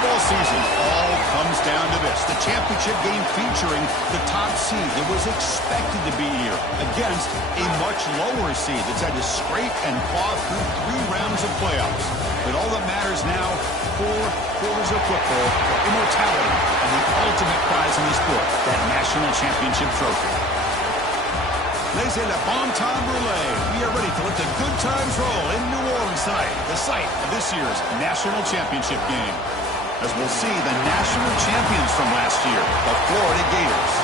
football season all comes down to this. The championship game featuring the top seed that was expected to be here against a much lower seed that's had to scrape and claw through 3 rounds of playoffs. But all that matters now, 4 quarters of football for immortality and the ultimate prize in the sport, that national championship trophy. Laissez le bon temps brûler. We are ready to let the good times roll in New Orleans tonight, the site of this year's national championship game. As we'll see the national champions from last year, the Florida Gators,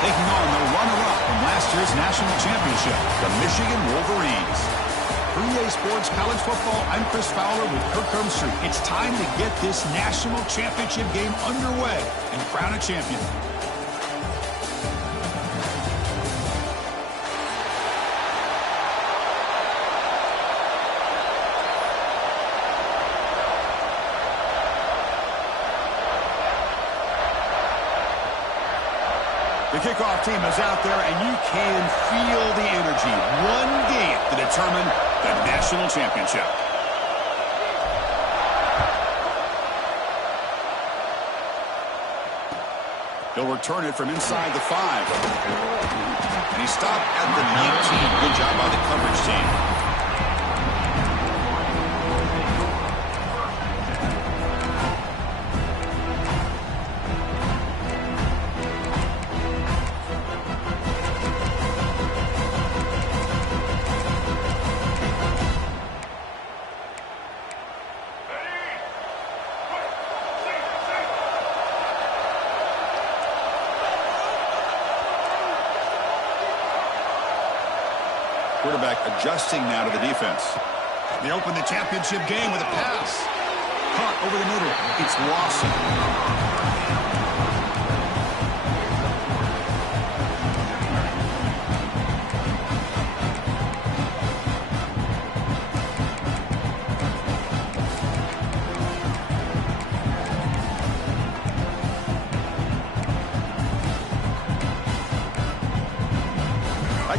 taking on the runner-up from last year's national championship, the Michigan Wolverines. For EA Sports College Football, I'm Chris Fowler with Kirk Street. It's time to get this national championship game underway and crown a champion. The kickoff team is out there, and you can feel the energy. One game to determine the national championship. He'll return it from inside the 5. And he stopped at the 19. Good job by the coverage team. Quarterback adjusting now to the defense. They open the championship game with a pass. Caught over the middle. It's Lawson.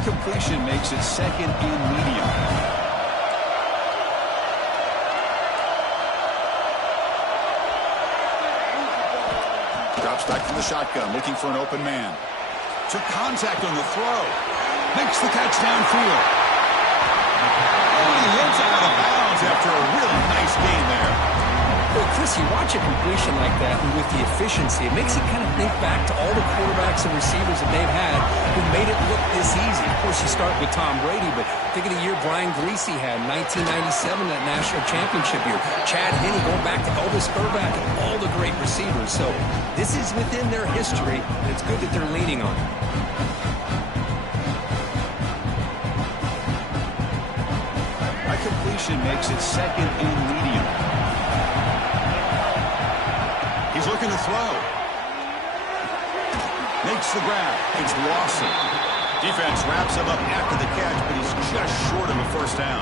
Completion makes it second and medium. Drops back from the shotgun, looking for an open man. Took contact on the throw. Makes the catch downfield. Oh, he hits out of bounds after a really nice gain there. Well, Chris, you watch a completion like that, and with the efficiency, it makes you kind of think back to all the quarterbacks and receivers that they've had who made it look this easy. Of course, you start with Tom Brady, but think of the year Brian Greasy had, 1997, that national championship year. Chad Henne, going back to Elvis Burback, and all the great receivers. So this is within their history, and it's good that they're leaning on it. That completion makes it second and medium. He's looking to throw. Makes the grab. It's Lawson. Defense wraps him up after the catch, but he's just short of a first down.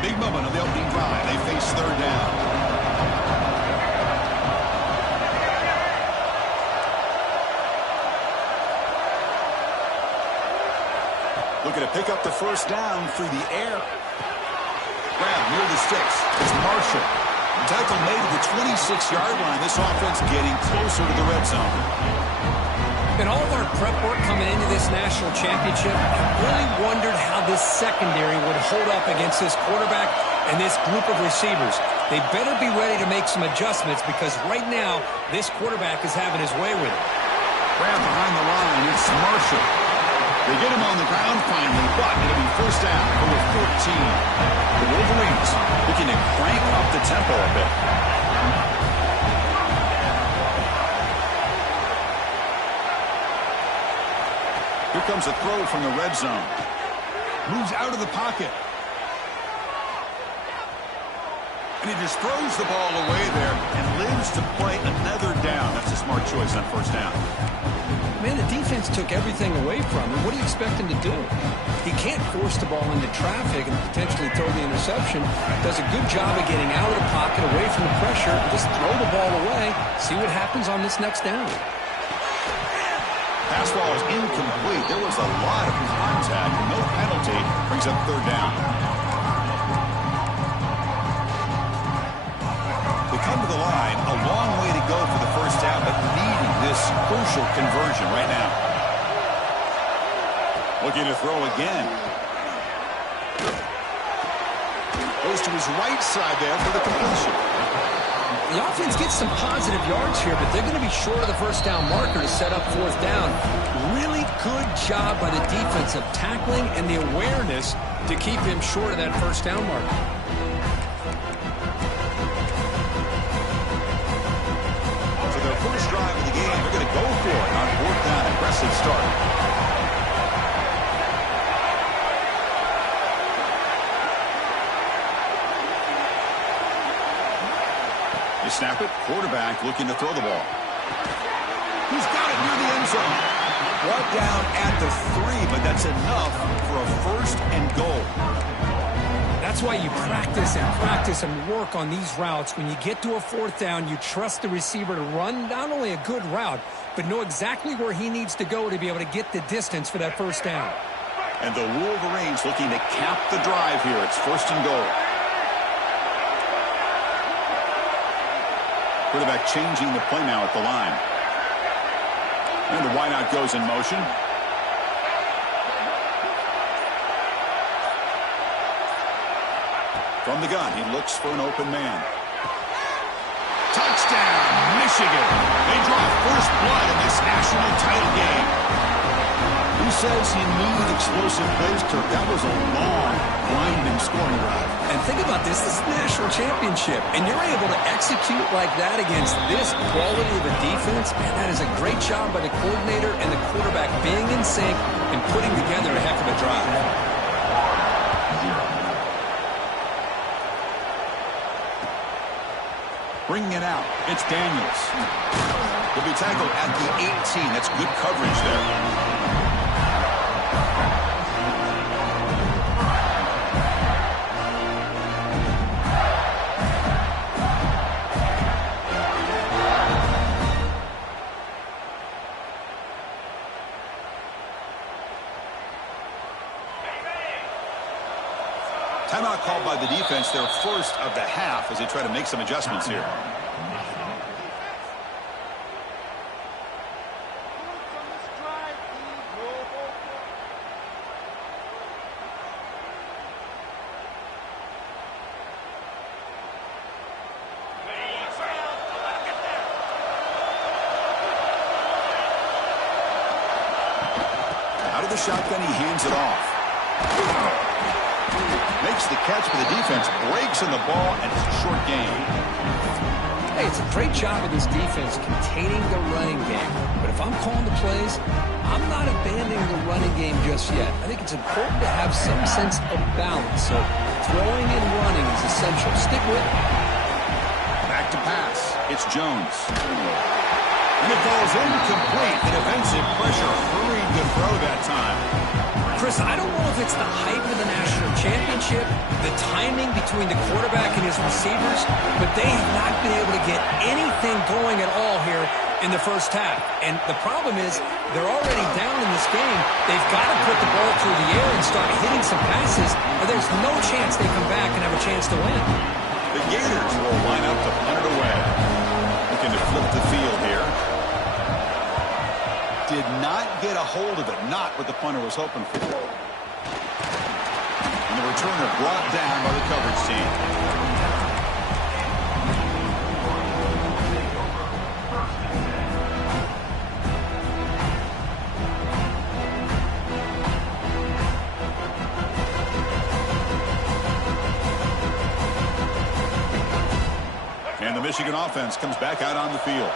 Big moment on the opening drive. They face third down. Looking to pick up the first down through the air. Grab near the sticks. It's Marshall. Tackle made at the 26-yard line. This offense getting closer to the red zone. In all of our prep work coming into this national championship, I really wondered how this secondary would hold up against this quarterback and this group of receivers. They better be ready to make some adjustments because right now, this quarterback is having his way with it. Grab behind the line. It's Marshall. They get him on the ground finally, but it'll be first down over 14. The Wolverines looking to crank up the tempo a bit. Here comes a throw from the red zone. Moves out of the pocket. And he just throws the ball away there and lives to play another down. That's a smart choice on first down. Man, the defense took everything away from him. What do you expect him to do? He can't force the ball into traffic and potentially throw the interception. Does a good job of getting out of the pocket, away from the pressure, just throw the ball away, see what happens on this next down. Pass ball is incomplete. There was a lot of contact. No penalty. Brings up third down. They come to the line. A long way to go for the first down, but needing this crucial conversion right now. Looking to throw again. Goes to his right side there for the completion. The offense gets some positive yards here, but they're going to be short of the first down marker to set up fourth down. Really good job by the defense of tackling and the awareness to keep him short of that first down marker. For their first drive of the game, they're going to go for it on fourth down. Aggressive start. Snap it. Quarterback looking to throw the ball. He's got it near the end zone. Brought down at the 3, but that's enough for a first and goal. That's why you practice and work on these routes. When you get to a fourth down, you trust the receiver to run not only a good route, but know exactly where he needs to go to be able to get the distance for that first down. And the Wolverines looking to cap the drive here. It's first and goal. Quarterback changing the play now at the line. And the wideout goes in motion. From the gun, he looks for an open man. Touchdown, Michigan. They draw first blood in this national title game. Who says he needed explosive plays, Kirk? That was a long, winding scoring drive. And think about this. This is the national championship, and you're able to execute like that against this quality of a defense. Man, that is a great job by the coordinator and the quarterback being in sync and putting together a heck of a drive. Bringing it out, it's Daniels. He'll be tackled at the 18. That's good coverage there. Timeout called by the defense, their first of the half, as they try to make some adjustments here. Out of the shotgun, he hands it off. Makes the catch, but the defense breaks in the ball, and it's a short game. Hey, it's a great job of this defense containing the running game. But if I'm calling the plays, I'm not abandoning the running game just yet. I think it's important to have some sense of balance. So throwing and running is essential. Stick with it. Back to pass. It's Jones. And it falls incomplete. The defensive pressure hurried the throw that time. Chris, I don't know if it's the hype of the national championship, the timing between the quarterback and his receivers, but they have not been able to get anything going at all here in the first half. And the problem is they're already down in this game. They've got to put the ball through the air and start hitting some passes, or there's no chance they come back and have a chance to win. The Gators will line up to punt it away. Looking to flip the field here. Did not get a hold of it. Not what the punter was hoping for. And the returner brought down by the coverage team. And the Michigan offense comes back out on the field.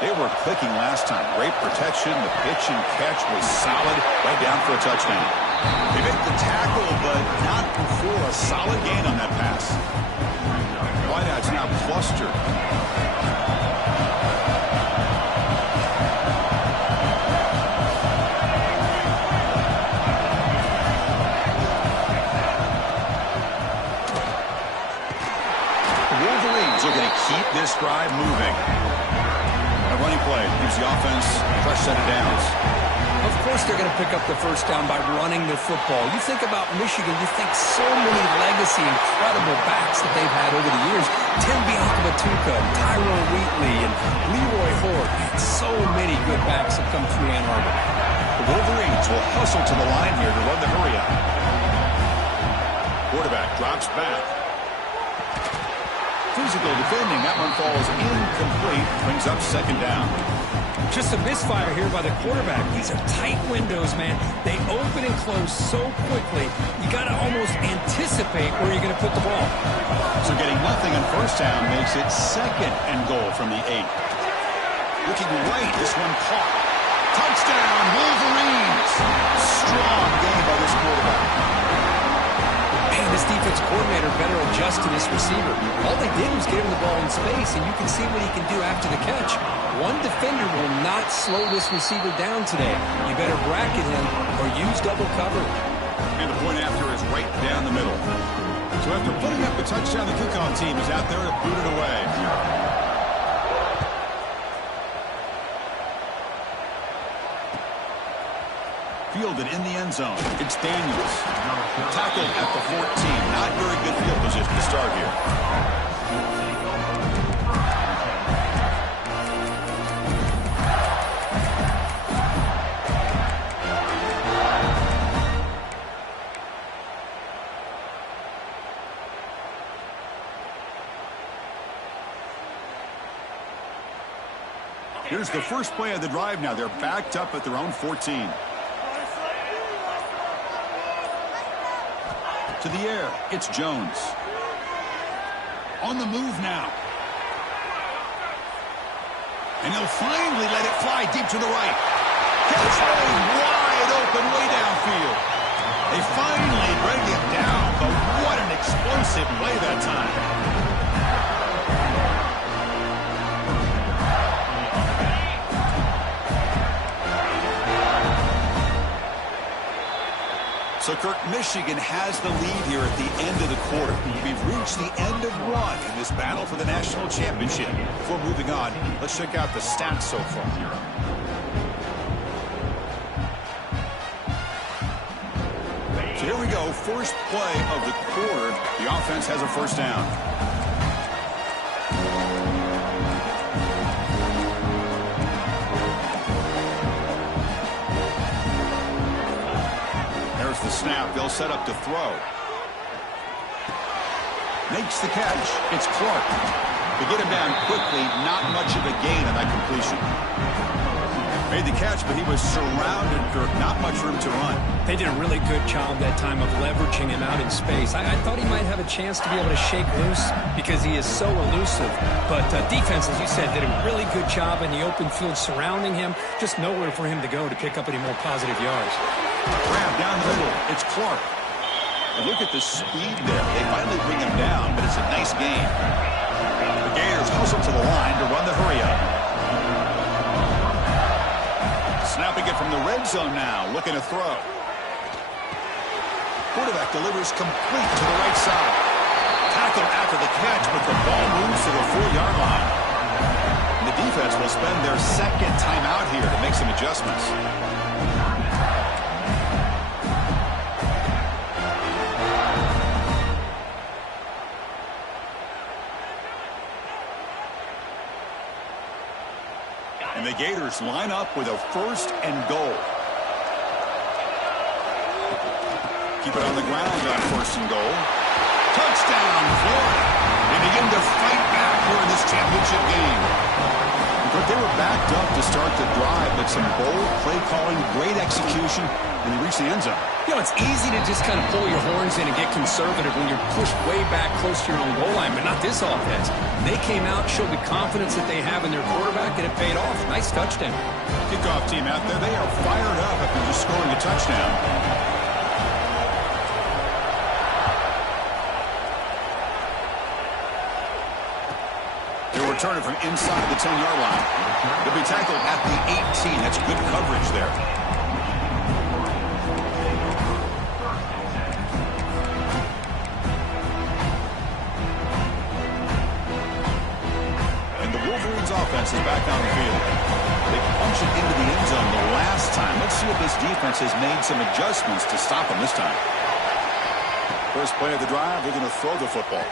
They were clicking last time. Great protection. The pitch and catch was solid. Right down for a touchdown. They make the tackle, but not before a solid gain on that pass. Wideout's now clustered. drive moving. A running play gives the offense a fresh set of downs. Of course they're going to pick up the first down by running the football. You think about Michigan, you think so many legacy, incredible backs that they've had over the years. Tim Biakabatuka, Tyrone Wheatley, and Leroy Horde. So many good backs have come through Ann Arbor. The Wolverines will hustle to the line here to run the hurry up. Quarterback drops back. Physical defending. That one falls incomplete. Brings up second down. Just a misfire here by the quarterback. These are tight windows, man. They open and close so quickly. You got to almost anticipate where you're going to put the ball. So getting nothing on first down makes it second and goal from the 8. Looking right, this one caught. Touchdown, Wolverines. Strong game by this quarterback. Man, this defense coordinator better adjust to this receiver. All they did was get him the ball in space, and you can see what he can do after the catch. One defender will not slow this receiver down today. You better bracket him or use double cover. And the point after is right down the middle. So after putting up the touchdown, the kickoff team is out there to boot it away. Fielded in the end zone. It's Daniels. Tackled at the 14. Not very good field position to start here. Here's the first play of the drive now. They're backed up at their own 14. To the air, it's Jones. On the move now. And he'll finally let it fly deep to the right. Catch made wide open way downfield. They finally bring him down, but what an explosive play that time. So, Kirk, Michigan has the lead here at the end of the quarter. We've reached the end of one in this battle for the national championship. Before moving on, let's check out the stats so far. So here we go, first play of the quarter. The offense has a first down. The snap, they'll set up to throw. Makes the catch. It's Clark. To get him down quickly, not much of a gain on that completion. Made the catch, but he was surrounded, Kirk. Not much room to run. They did a really good job that time of leveraging him out in space. I thought he might have a chance to be able to shake loose because he is so elusive. But defense, as you said, did a really good job in the open field surrounding him. Just nowhere for him to go to pick up any more positive yards. Grab down the middle. It's Clark. And look at the speed there. They finally bring him down, but it's a nice gain. The Gators hustle to the line to run the hurry up. Snapping it from the red zone now, looking to throw. Quarterback delivers complete to the right side. Tackled after the catch, but the ball moves to the 4-yard line. And the defense will spend their second timeout here to make some adjustments. And the Gators line up with a first and goal. Keep it on the ground on first and goal. Touchdown, Florida. They begin to fight back here in this championship game. But they were backed up to start the drive, but some bold play calling, great execution, and they reached the end zone. You know, it's easy to just kind of pull your horns in and get conservative when you're pushed way back close to your own goal line, but not this offense. They came out, showed the confidence that they have in their quarterback, and it paid off. Nice touchdown. Kickoff team out there, they are fired up after just scoring a touchdown. They'll return it from inside the 10-yard line. They'll be tackled at the 18. That's good coverage there. defense has made some adjustments to stop him this time. First play of the drive, they're going to throw the football.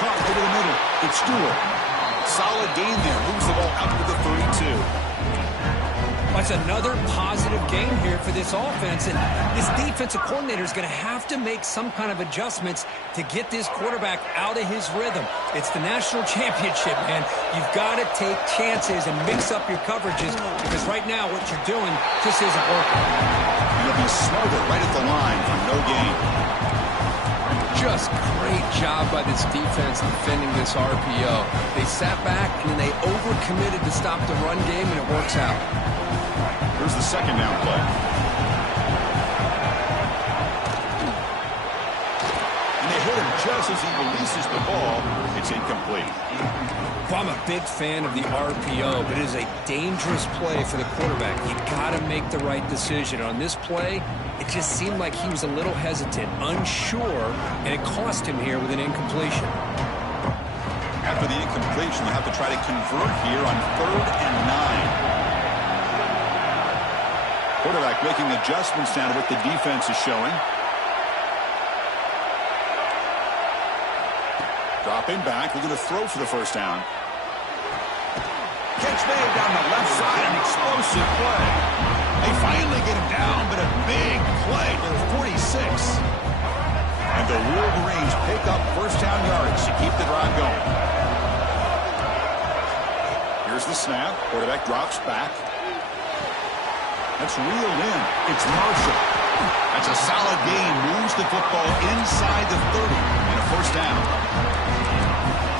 Caught over the middle. It's Stewart. Solid gain there. Moves the ball up to the 32. That's another positive game here for this offense, and this defensive coordinator is going to have to make some kind of adjustments to get this quarterback out of his rhythm. It's the national championship, man. You've got to take chances and mix up your coverages, because right now what you're doing just isn't working. Going to be smothered right at the line for no gain. Just great job by this defense defending this RPO. They sat back and then they overcommitted to stop the run game, and it works out. Here's the second down play. And they hit him just as he releases the ball. It's incomplete. Well, I'm a big fan of the RPO, but it is a dangerous play for the quarterback. You've got to make the right decision. On this play, it just seemed like he was a little hesitant, unsure, and it cost him here with an incompletion. After the incompletion, they'll have to try to convert here on 3rd and 9. Quarterback making adjustments down to what the defense is showing. Dropping back, we're going to throw for the first down. Catch made down the left side, an explosive play. They finally get him down, but a big play to the 46. And the Wolverines pick up first down yardage to keep the drive going. Here's the snap. Quarterback drops back. That's reeled in. It's Marshall. That's a solid gain. Moves the football inside the 30 and a first down.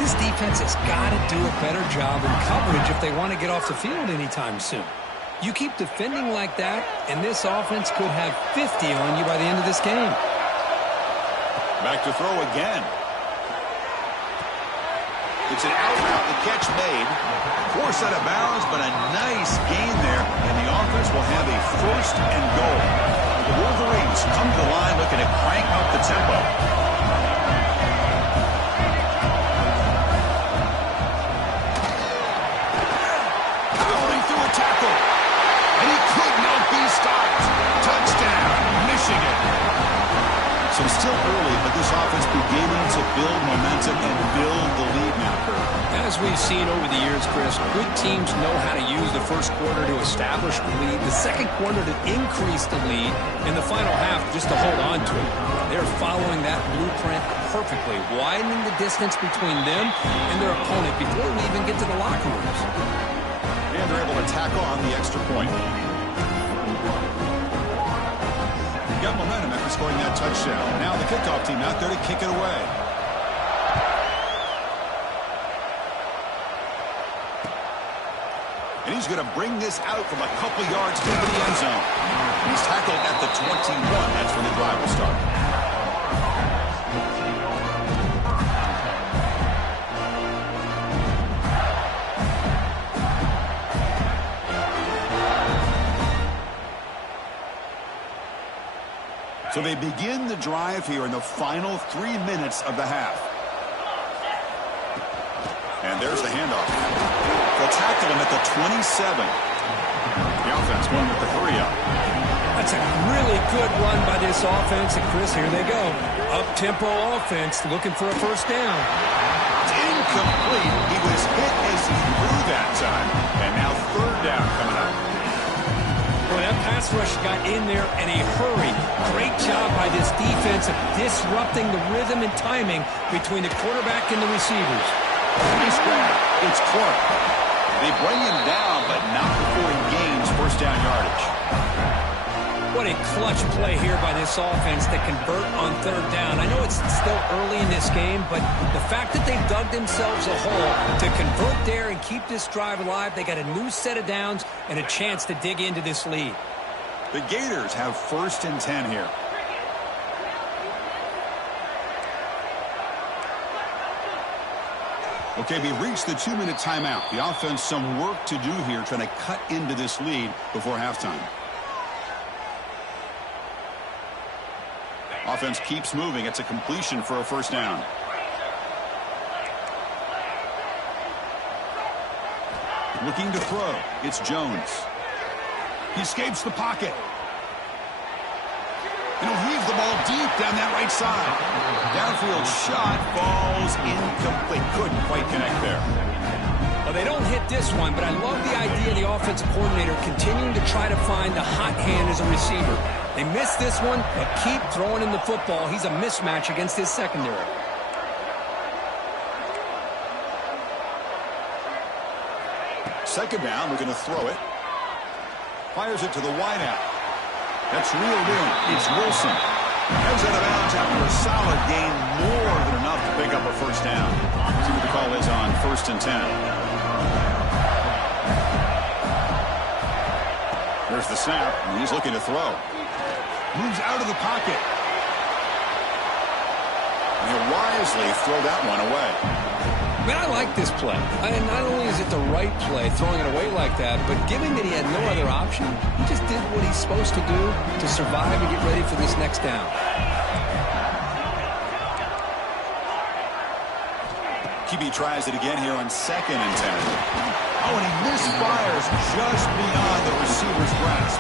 This defense has got to do a better job in coverage if they want to get off the field anytime soon. You keep defending like that, and this offense could have 50 on you by the end of this game. Back to throw again. It's an out route. The catch made. Forced out of bounds, but a nice gain there, and the offense will have a first and goal. The Wolverines come to the line looking to crank up the tempo. Powering through a tackle. And he could not be stopped. Touchdown, Michigan. So still early, but this offense beginning to build momentum and build the lead now, Kurt. As we've seen over the years, Chris, good teams know how to use the first quarter to establish the lead, the second quarter to increase the lead, and the final half just to hold on to it. They're following that blueprint perfectly, widening the distance between them and their opponent before we even get to the locker rooms. And they're able to tackle on the extra point. Got momentum after scoring that touchdown. Now the kickoff team out there to kick it away. And he's going to bring this out from a couple yards into the end zone. He's tackled at the 21. That's when the drive will start. So they begin the drive here in the final 3 minutes of the half. And there's the handoff. They'll tackle him at the 27. The offense going with the 3-up. That's a really good run by this offense. And, Chris, here they go. Up-tempo offense looking for a first down. It's incomplete. He was hit as he threw that time. And now 3rd down coming up. Boy, that pass rush got in there in a hurry. Great job by this defense of disrupting the rhythm and timing between the quarterback and the receivers. Nice grab. It's Clark. They bring him down, but not before he gains first down yardage. What a clutch play here by this offense to convert on 3rd down. I know it's still early in this game, but the fact that they've dug themselves a hole to convert there and keep this drive alive, they got a new set of downs and a chance to dig into this lead. The Gators have 1st and 10 here. Okay, we reached the 2-minute timeout. The offense some work to do here trying to cut into this lead before halftime. Offense keeps moving. It's a completion for a first down. Looking to throw. It's Jones. He escapes the pocket. down that right side. Downfield shot falls incomplete. Couldn't quite connect there. Well, they don't hit this one, but I love the idea of the offensive coordinator continuing to try to find the hot hand as a receiver. They missed this one, but keep throwing him the football. He's a mismatch against his secondary. Second down, we're going to throw it. Fires it to the wideout. That's reeled in. It's Wilson. Heads out of bounds after a solid gain, more than enough to pick up a first down. See what the call is on 1st and 10. There's the snap, and he's looking to throw. Moves out of the pocket. And he'll wisely throw that one away. Man, I like this play. And not only is it the right play, throwing it away like that, but given that he had no other option, he just did what he's supposed to do to survive and get ready for this next down. QB tries it again here on 2nd and 10. Oh, and he misfires just beyond the receiver's grasp.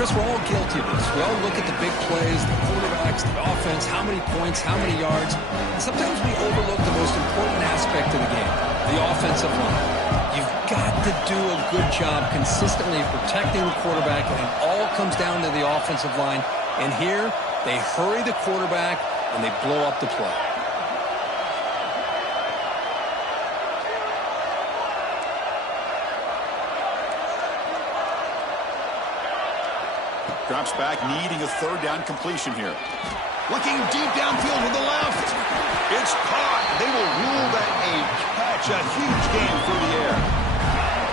Chris, we're all guilty of this. We all look at the big plays, the quarterbacks, the offense, how many points, how many yards. And sometimes we overlook the most important aspect of the game, the offensive line. You've got to do a good job consistently protecting the quarterback, and it all comes down to the offensive line. And here, they hurry the quarterback, and they blow up the play. Drops back, needing a 3rd down completion here. Looking deep downfield with the left. It's caught. They will rule that a catch. A huge gain through the air.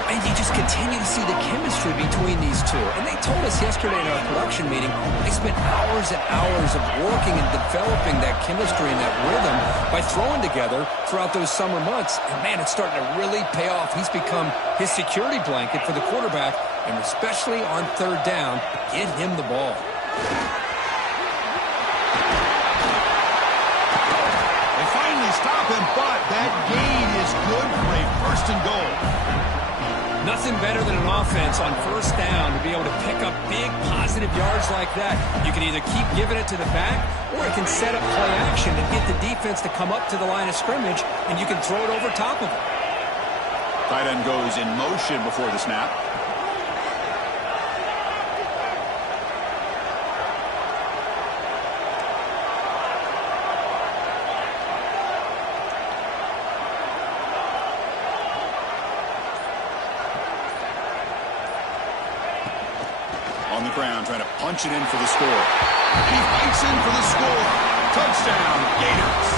And you just continue to see the chemistry between these two. And they told us yesterday in our production meeting, they spent hours and hours of working and developing that chemistry and that rhythm by throwing together throughout those summer months. And, man, it's starting to really pay off. He's become his security blanket for the quarterback, and especially on 3rd down, get him the ball. They finally stop him, but that gain is good for a 1st and goal. Nothing better than an offense on 1st down to be able to pick up big positive yards like that. You can either keep giving it to the back, or it can set up play action and get the defense to come up to the line of scrimmage, and you can throw it over top of it. Tight end goes in motion before the snap. On the ground, trying to punch it in for the score. And he fights in for the score. Touchdown, Gators.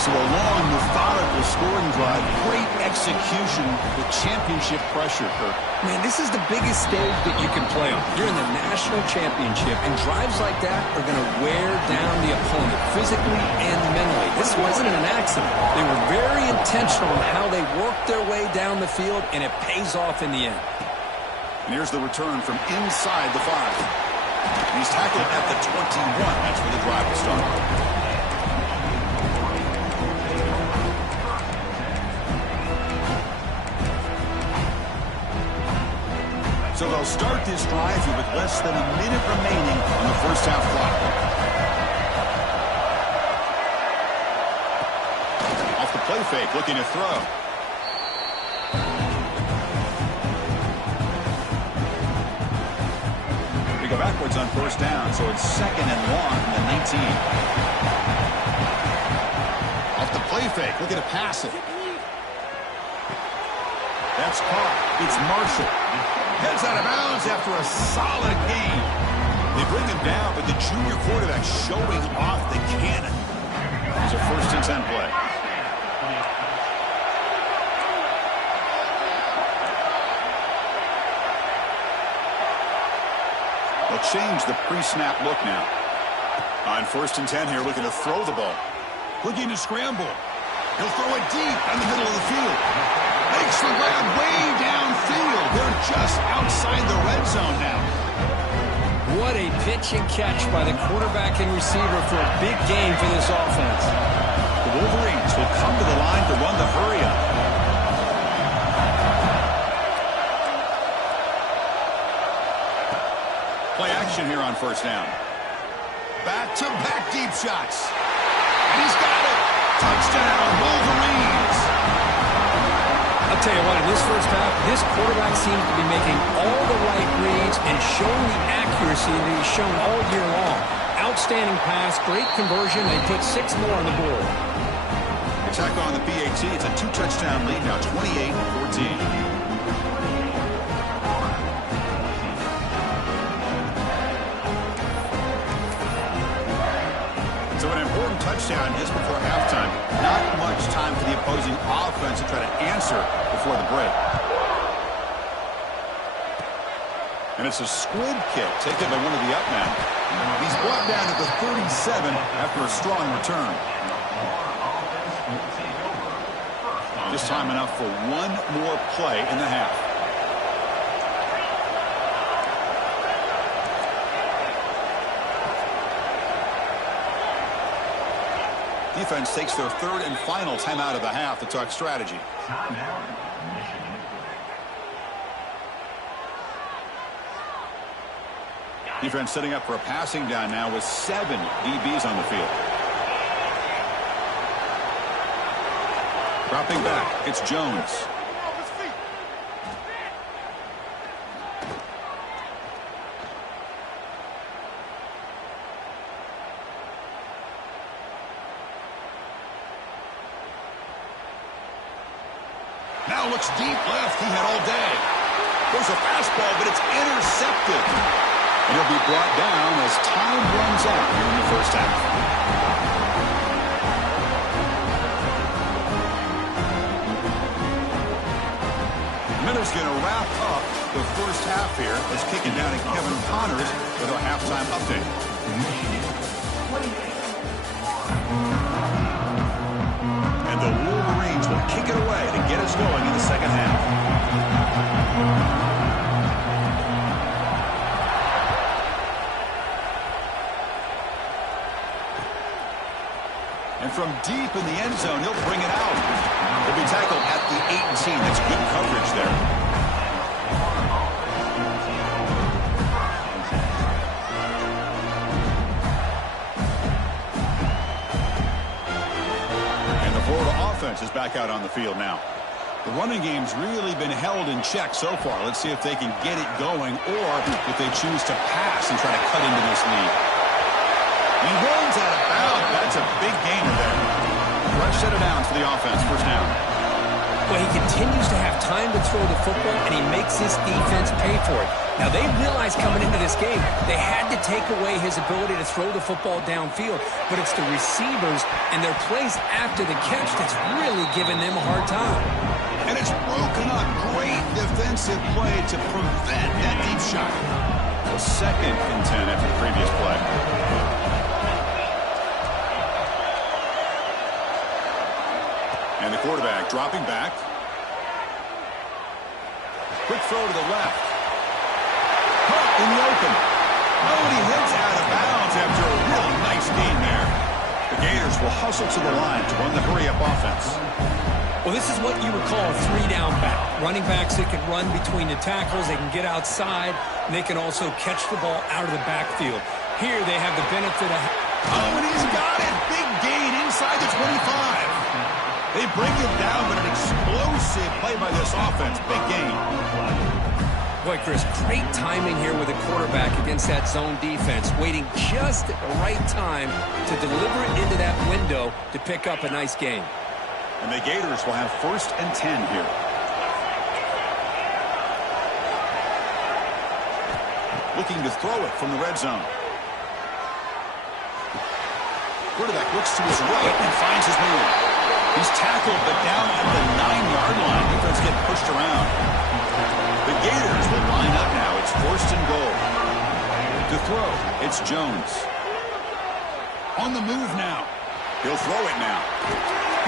So a long, methodical scoring drive. Great execution with championship pressure, Kirk. Man, this is the biggest stage that you can play on. You're in the national championship, and drives like that are going to wear down the opponent physically and mentally. This wasn't an accident. They were very intentional in how they worked their way down the field, and it pays off in the end. And here's the return from inside the 5. And he's tackled at the 21. That's where the drive will start. So they'll start this drive here with less than a minute remaining on the 1st half clock. Off the play fake, looking to throw. Go backwards on 1st down, so it's 2nd and 1 from the 19. Off the play fake, looking to pass it. That's caught. It's Marshall. Heads out of bounds after a solid game. They bring him down, but the junior quarterback showing off the cannon. It's a 1st and 10 play. They'll change the pre-snap look now. On 1st and 10 here, looking to throw the ball. Looking to scramble. He'll throw it deep in the middle of the field. Makes the grab way downfield. They're just outside the red zone now. What a pitch and catch by the quarterback and receiver for a big game for this offense. The Wolverines will come to the line to run the hurry-up. Play action here on 1st down. Back-to-back deep shots. And he's got it. Touchdown, Wolverines. I'll tell you what, in this first half, this quarterback seems to be making all the right reads and showing the accuracy that he's shown all year long. Outstanding pass, great conversion. They put 6 more on the board. Attack on the PAT. It's a 2-touchdown lead now, 28-14. So an important touchdown just before halftime. Not much time for the opposing offense to try to answer before the break. And it's a squib kick taken by one of the up men. He's brought down to the 37 after a strong return. Just time enough for one more play in the half. Defense takes their third and final timeout of the half to talk strategy. Defense setting up for a passing down now with 7 DBs on the field. Dropping back, it's Jones. Now looks deep left. He had all day. There's a fastball, but it's intercepted. And he'll be brought down as time runs out here in the first half. Miller's going to wrap up the first half here. It's kicking down to Kevin Connors with our halftime update. And the Wolverines will kick it away to get us going in the second half. And from deep in the end zone, he'll bring it out. He'll be tackled at the 18. That's good coverage there. And the Florida offense is back out on the field now. The running game's really been held in check so far. Let's see if they can get it going or if they choose to pass and try to cut into this lead. He runs out of bounds. That's a big gainer there. Fresh set of downs for the offense. First down. Well, he continues to have time to throw the football, and he makes his defense pay for it. Now, they realized coming into this game they had to take away his ability to throw the football downfield, but it's the receivers and their plays after the catch that's really giving them a hard time. And it's broken up. Great defensive play to prevent that deep shot. A 2nd and 10 after the previous play. And the quarterback dropping back. Quick throw to the left. Caught in the open. Oh, and he hits out of bounds after a really nice gain there. The Gators will hustle to the line to run the hurry-up offense. Well, this is what you would call a 3-down back. Running backs that can run between the tackles, they can get outside, and they can also catch the ball out of the backfield. Here they have the benefit of... Oh, and he's got it. Big gain inside the 25. They bring him down, but an explosive play by this offense. Big gain. Boy, Chris, great timing here with the quarterback against that zone defense, waiting just at the right time to deliver it into that window to pick up a nice gain. And the Gators will have 1st and 10 here. Looking to throw it from the red zone. Quarterback looks to his right and finds his man. He's tackled, but down at the 9-yard line. Defense getting pushed around. The Gators will line up now. It's 1st and goal. To throw, it's Jones. On the move now. He'll throw it now.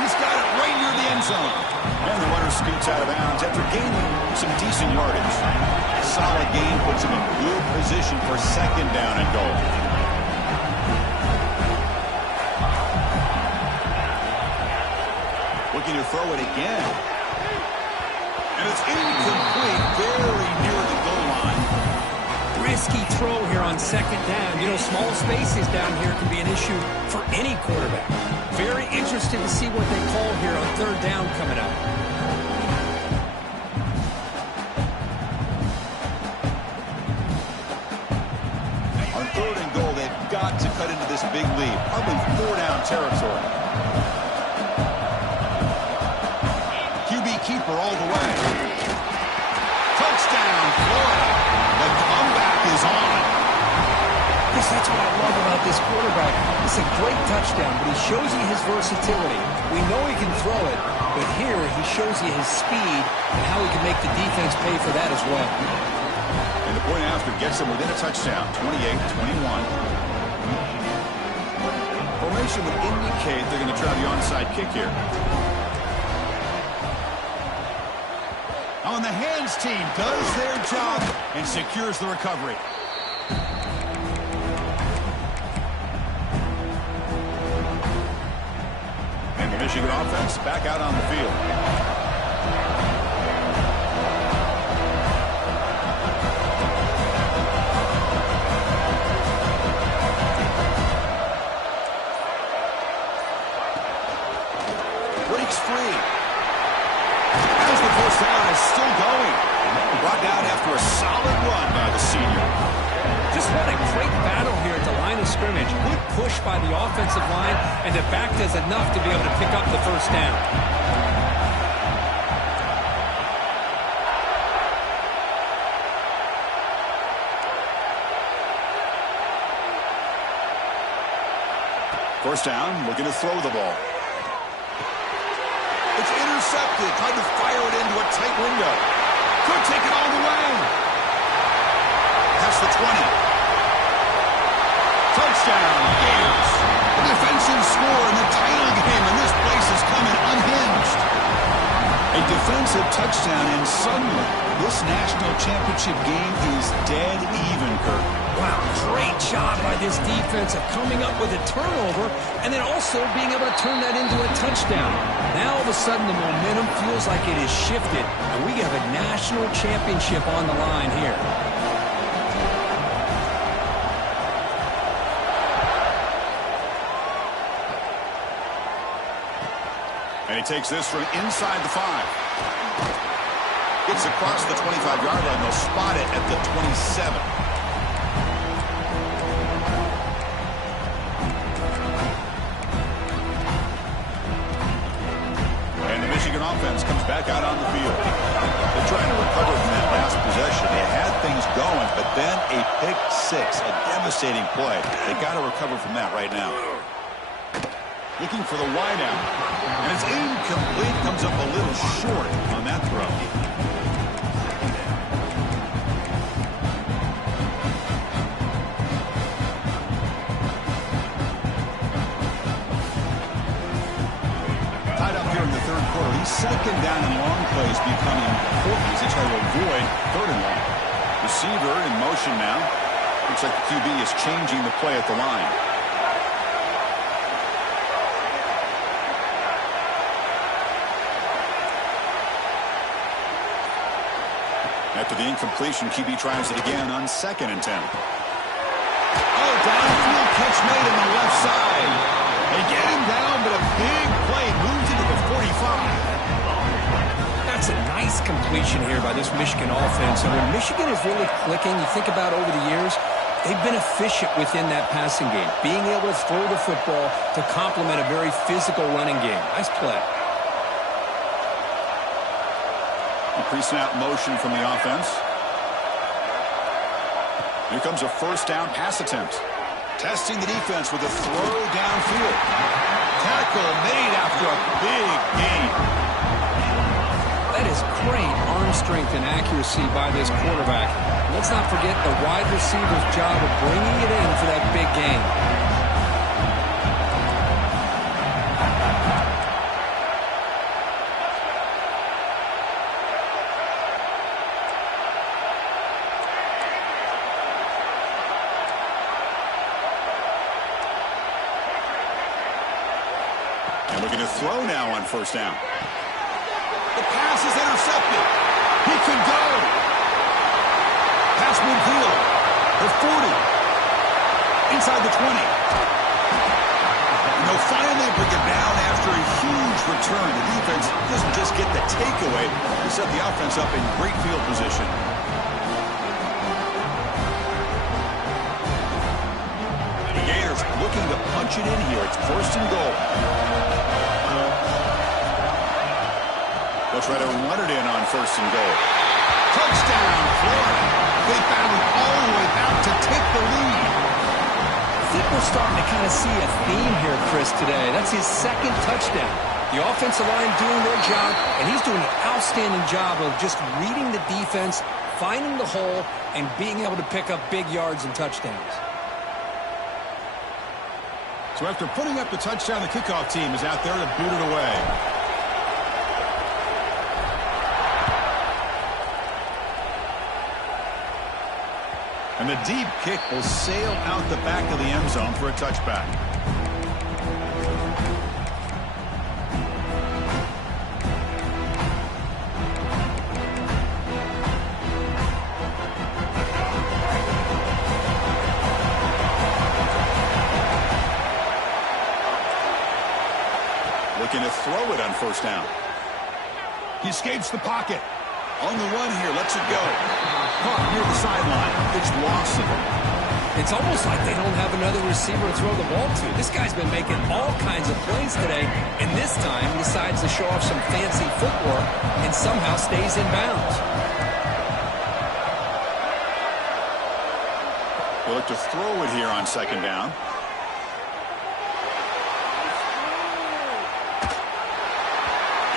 He's got it right near the end zone. And the runner scoots out of bounds after gaining some decent yardage. A solid gain puts him in good position for 2nd down and goal. Looking to throw it again. And it's incomplete, very near the goal line. Chris, risky throw here on second down. You know, small spaces down here can be an issue for any quarterback. Very interested to see what they call here on third down coming up. On third and goal, they've got to cut into this big lead. Probably 4-down territory. QB keeper all the way. Touchdown, Florida. The comeback is on. Yes, that's what I love about this quarterback. It's a great touchdown, but he shows you his versatility. We know he can throw it, but here he shows you his speed and how he can make the defense pay for that as well. And the point after gets them within a touchdown, 28-21. Formation would indicate they're going to try the onside kick here. On the hands team does their job and secures the recovery. And the Michigan offense back out on the field. Breaks free. As the first down is still going. Brought down after a solid run by the senior. Just what a great battle here at the line of scrimmage. Good push by the offensive line, and the back does enough to be able to pick up the first down. First down, looking to throw the ball. It's intercepted. Tried to fire it into a tight window. Could take it all the way. That's the 20. Touchdown, Gators. The defensive score in the title game, and this place is coming unhinged. A defensive touchdown, and suddenly this national championship game is dead even, Kurt. Wow, great job by this defense of coming up with a turnover and then also being able to turn that into a touchdown. Now all of a sudden the momentum feels like it is shifted, and we have a national championship on the line here. And he takes this from inside the 5. Gets across the 25-yard line. They'll spot it at the 27. And the Michigan offense comes back out on the field. They're trying to recover from that last possession. They had things going, but then a pick six, a devastating play. They got to recover from that right now. Looking for the wideout. And it's incomplete. Comes up a little short on that throw. Tied up here in the third quarter. These second down and long plays becoming important as they try to avoid third and long. Receiver in motion now. Looks like the QB is changing the play at the line. After the incompletion, QB tries it again on 2nd and 10. Oh, downfield catch made on the left side. They get him down, but a big play moves into the 45. That's a nice completion here by this Michigan offense. And when Michigan is really clicking, you think about over the years, they've been efficient within that passing game, being able to throw the football to complement a very physical running game. Nice play. Pre-snap motion from the offense. Here comes a first down pass attempt. Testing the defense with a throw downfield. Tackle made after a big gain. That is great arm strength and accuracy by this quarterback. Let's not forget the wide receiver's job of bringing it in for that big gain. Looking to throw now on first down. The pass is intercepted. He can go. Pass midfield. The 40. Inside the 20. And they'll finally bring it down after a huge return. The defense doesn't just get the takeaway. They set the offense up in great field position. The Gators looking to punch it in here. It's 1st and goal. They'll try to run it in on 1st and goal. Touchdown, Florida. They battled all the way back to take the lead. I think we're starting to kind of see a theme here, Chris, today. That's his 2nd touchdown. The offensive line doing their job, and he's doing an outstanding job of just reading the defense, finding the hole, and being able to pick up big yards and touchdowns. So after putting up the touchdown, the kickoff team is out there to boot it away. And the deep kick will sail out the back of the end zone for a touchback. Looking to throw it on 1st down. He escapes the pocket. On the run here, lets it go. Caught near the sideline. It's Lawson. It's almost like they don't have another receiver to throw the ball to. This guy's been making all kinds of plays today, and this time decides to show off some fancy footwork and somehow stays in bounds. They'll look to throw it here on 2nd down.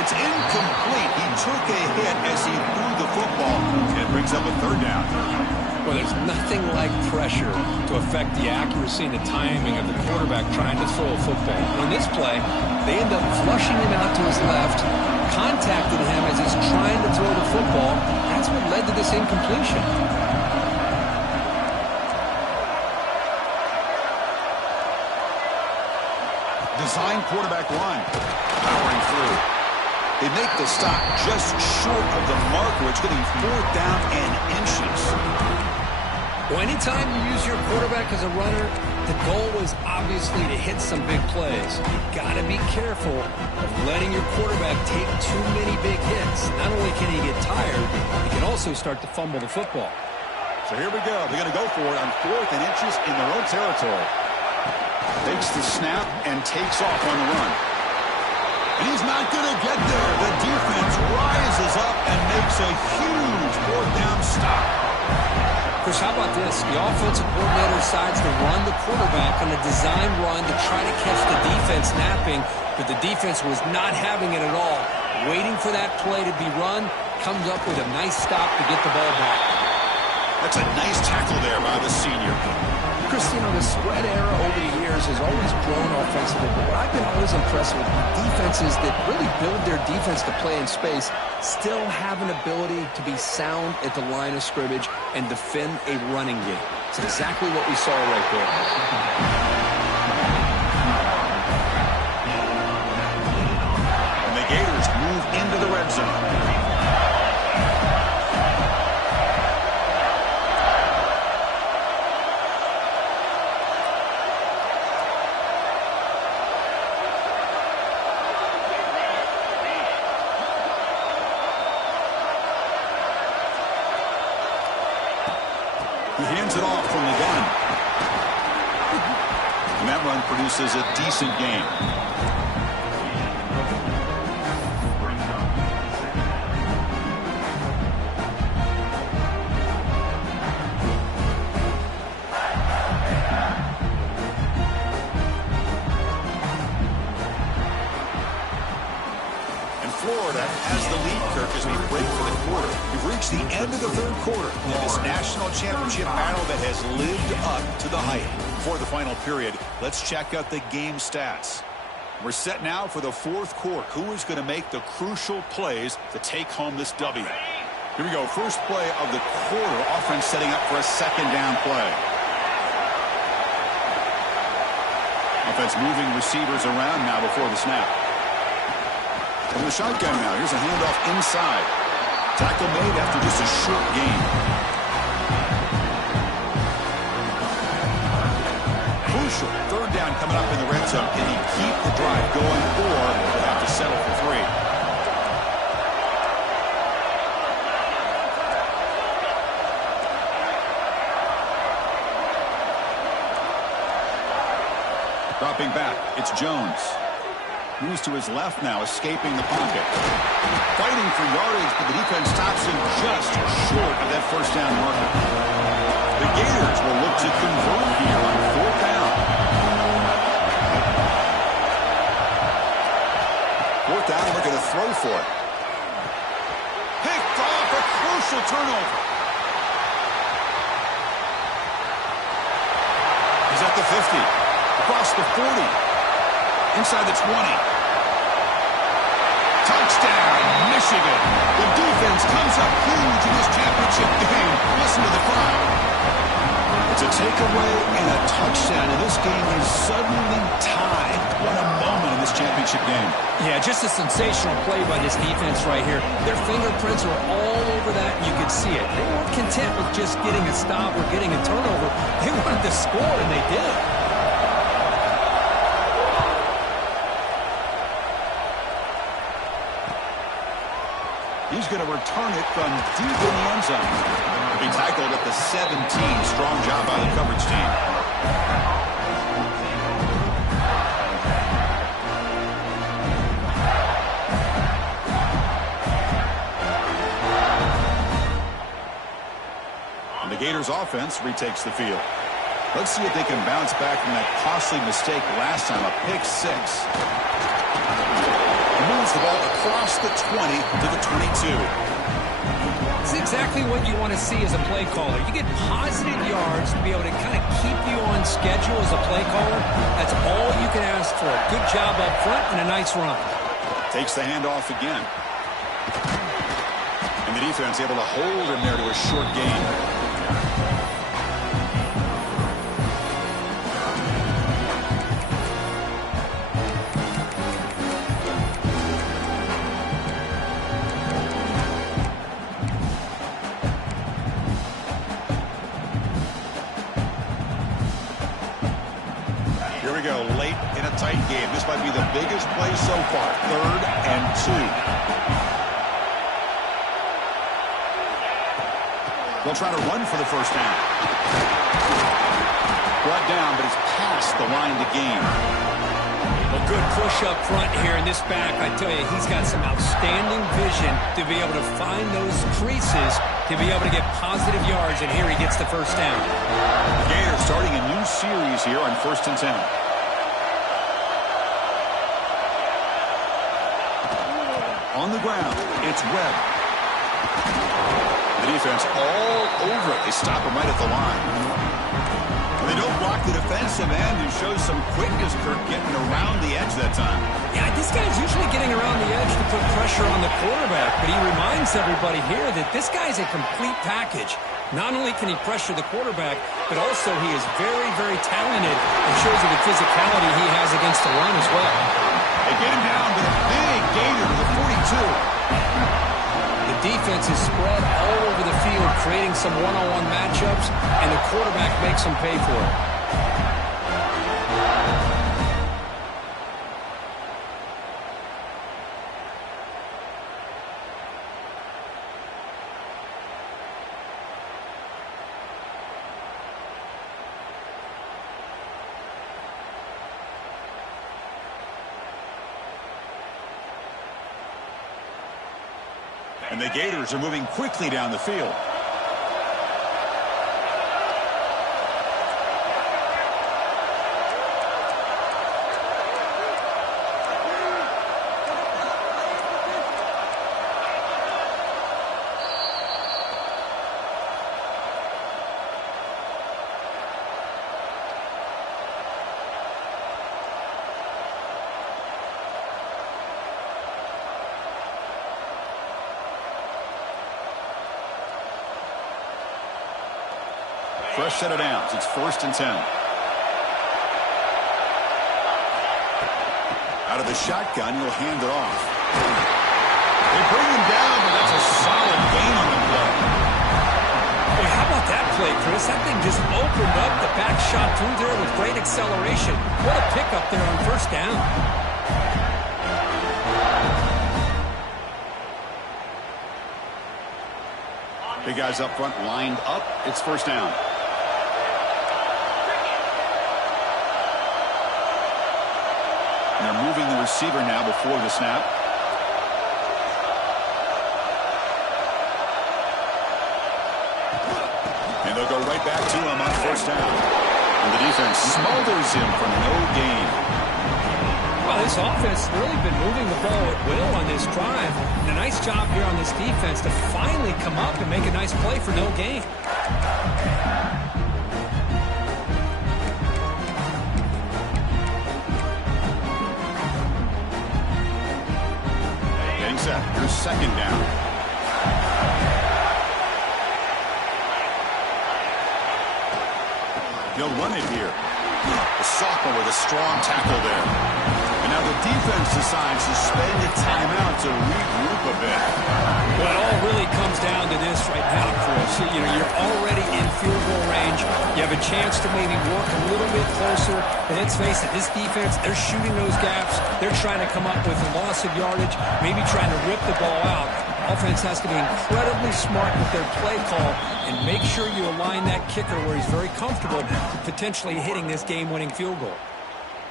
It's incomplete. He took a hit as he threw the football, and it brings up a 3rd down. Well, there's nothing like pressure to affect the accuracy and the timing of the quarterback trying to throw a football. On this play, they end up flushing him out to his left, contacted him as he's trying to throw the football. That's what led to this incompletion. Design quarterback run. Powering through. They make the stop just short of the marker. It's getting 4th down and inches. Well, anytime you use your quarterback as a runner, the goal is obviously to hit some big plays. You've got to be careful of letting your quarterback take too many big hits. Not only can he get tired, he can also start to fumble the football. So here we go. They're going to go for it on 4th and inches in their own territory. Takes the snap and takes off on the run. And he's not going to get there. The defense rises up and makes a huge 4th down stop. Chris, how about this? The offensive coordinator decides to run the quarterback on a design run to try to catch the defense napping, but the defense was not having it at all. Waiting for that play to be run, comes up with a nice stop to get the ball back. That's a nice tackle there by the senior. Chris, you know, the spread era over the years has always grown offensively, but what I've been always impressed with defenses that really build their defense to play in space still have an ability to be sound at the line of scrimmage and defend a running game. It's exactly what we saw right there. And the Gators move into the red zone. He hands it off from the gun. And that run produces a decent gain. Florida has the lead, Kirk, as we break for the quarter. We've reached the end of the 3rd quarter in this national championship battle that has lived up to the hype. Before the final period, let's check out the game stats. We're set now for the 4th quarter. Who is going to make the crucial plays to take home this W? Here we go. First play of the quarter. Offense setting up for a 2nd down play. Offense moving receivers around now before the snap. From the shotgun now. Here's a handoff inside. Tackle made after just a short gain. crucial. Third down coming up in the red zone. Can he keep the drive going, or will he have to settle for 3? Dropping back, it's Jones. Moves to his left now, escaping the pocket. Fighting for yardage, but the defense stops him just short of that first down marker. The Gators will look to convert here on 4th down. 4th down, we're going to throw for it. Picked off, a crucial turnover. He's at the 50. Across the 40. Inside the 20. Touchdown, Michigan. The defense comes up huge in this championship game. Listen to the crowd. It's a takeaway and a touchdown, and this game is suddenly tied. What a moment in this championship game. Yeah, just a sensational play by this defense right here. Their fingerprints are all over that, and you could see it. They weren't content with just getting a stop or getting a turnover. They wanted to score, and they did. He's going to return it from deep in the end zone. He tackled at the 17. Strong job by the coverage team. And the Gators offense retakes the field. Let's see if they can bounce back from that costly mistake last time, a pick 6. Moves the ball across the 20 to the 22. It's exactly what you want to see as a play caller. You get positive yards to be able to kind of keep you on schedule as a play caller. That's all you can ask for. Good job up front and a nice run. Takes the handoff again. And the defense able to hold him there to a short gain. Late in a tight game. This might be the biggest play so far. 3rd and 2. They'll try to run for the first down. Brought down, but it's past the line to gain. A good push up front here in this back. I tell you, he's got some outstanding vision to be able to find those creases, to be able to get positive yards, and here he gets the first down. The Gators starting a new series here on 1st and 10. On the ground, it's Webb. The defense all over it. They stop him right at the line. And they don't block the defensive end, who shows some quickness, Kirk, getting around the edge that time. Yeah, this guy's usually getting around the edge to put pressure on the quarterback, but he reminds everybody here that this guy's a complete package. Not only can he pressure the quarterback, but also he is very, very talented and shows you the physicality he has against the run as well. They get him down, but a big gainer to the 42. The defense is spread all over the field, creating some one-on-one matchups, and the quarterback makes them pay for it. And the Gators are moving quickly down the field. Fresh set of downs. It's 1st and 10. Out of the shotgun, he'll hand it off. They bring him down, but that's a solid gain on the play. Hey, how about that play, Chris? That thing just opened up the back shot through there with great acceleration. What a pickup there on first down. Big guys up front lined up. It's first down. And they're moving the receiver now before the snap. And they'll go right back to him on first down. And the defense smothers him for no gain. Well, this offense has really been moving the ball at will on this drive. And a nice job here on this defense to finally come up and make a nice play for no gain. Getting set. Here's second down. He'll run it here. The sophomore with a strong tackle there. And now the defense decides to spend a timeout to regroup a bit. Well, it all really comes down to this right now, Chris. You're already in field goal range. You have a chance to maybe work a little bit closer. But let's face it, this defense, they're shooting those gaps. They're trying to come up with a loss of yardage, maybe trying to rip the ball out. Offense has to be incredibly smart with their play call and make sure you align that kicker where he's very comfortable potentially hitting this game-winning field goal.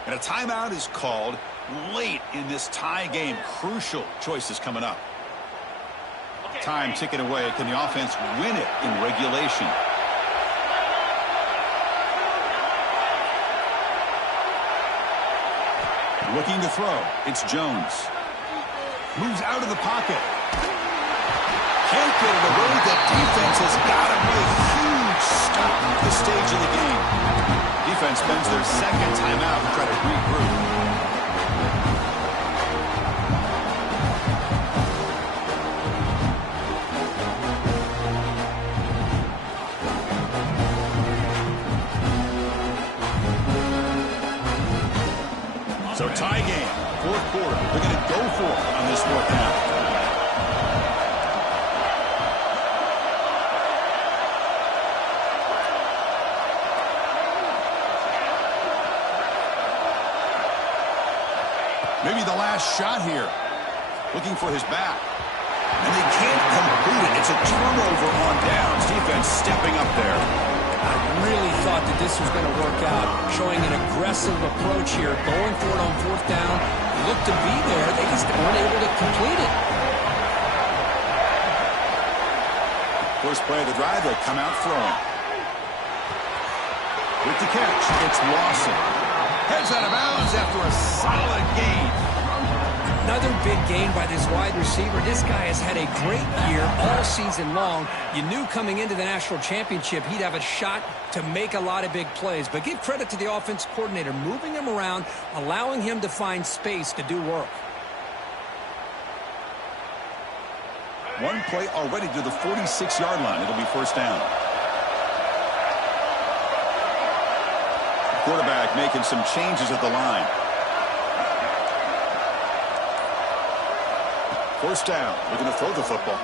And a timeout is called late in this tie game. Crucial choices coming up. Time ticking away. Can the offense win it in regulation? Looking to throw. It's Jones. Moves out of the pocket. Can't get it away. The defense has got him with a huge stop at this stage of the game. Defense spends their second timeout to try to regroup. So tie game, fourth quarter. They're going to go for it on this fourth down. Maybe the last shot here. Looking for his back. And they can't complete it. It's a turnover on downs. Defense stepping up there. I really thought that this was going to work out, showing an aggressive approach here, going for it on fourth down. Looked to be there. They just weren't able to complete it. First play of the drive, they come out throwing. With the catch, it's Lawson. Heads out of bounds after a solid gain. Another big gain by this wide receiver. This guy has had a great year all season long. You knew coming into the national championship he'd have a shot to make a lot of big plays. But give credit to the offense coordinator, moving him around, allowing him to find space to do work. One play already to the 46-yard line. It'll be first down. Quarterback making some changes at the line. First down. Looking to throw the football.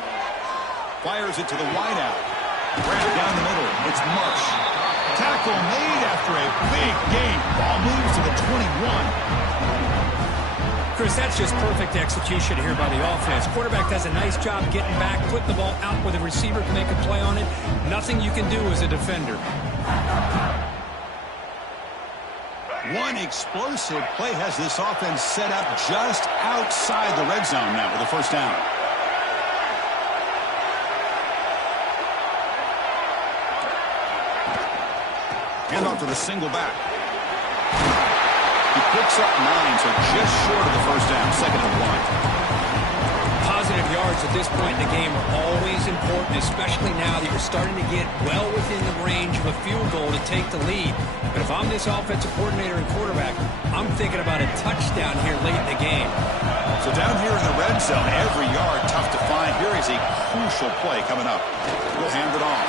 Fires it to the wideout. Grab down the middle. It's Marsh. Tackle made after a big gain. Ball moves to the 21. Chris, that's just perfect execution here by the offense. Quarterback does a nice job getting back, putting the ball out where the receiver can make a play on it. Nothing you can do as a defender. One explosive play has this offense set up just outside the red zone now with a first down. Hand off to the single back. He picks up 9, so just short of the first down, second and 1. Positive yards at this point in the game are always important, especially now that you're starting to get well within the range of a field goal to take the lead. But if I'm this offensive coordinator and quarterback, I'm thinking about a touchdown here late in the game. So down here in the red zone, every yard tough to find. Here is a crucial play coming up. We'll hand it off.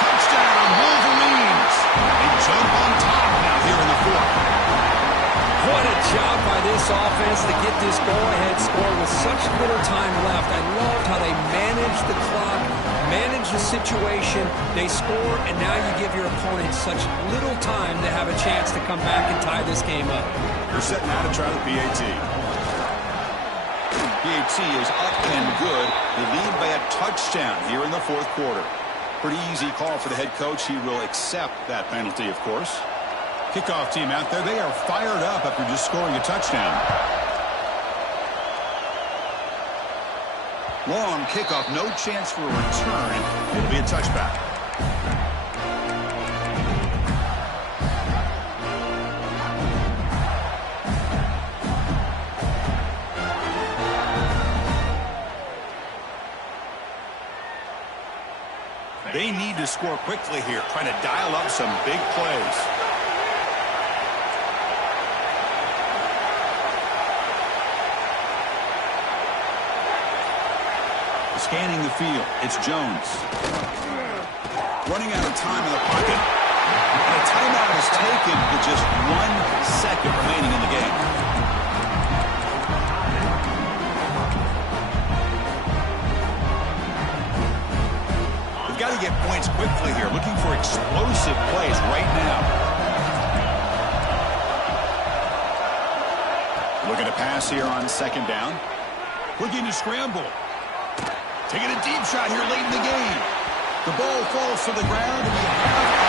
Touchdown, Wolverines! They jump on top now here in the fourth. What a job by this offense to get this go-ahead score with such little time left. I loved how they managed the clock, manage the situation, they score, and now you give your opponent such little time to have a chance to come back and tie this game up. They're setting out to try the PAT. PAT is up and good. They lead by a touchdown here in the fourth quarter. Pretty easy call for the head coach. He will accept that penalty, of course. Kickoff team out there. They are fired up after just scoring a touchdown. Long kickoff. No chance for a return. It'll be a touchback. They need to score quickly here, trying to dial up some big plays. Scanning the field, it's Jones. Running out of time in the pocket. And a timeout is taken with just 1 second remaining in the game. Got to get points quickly here. Looking for explosive plays right now. Looking to pass here on second down. Looking to scramble. Taking a deep shot here late in the game. The ball falls to the ground, and we have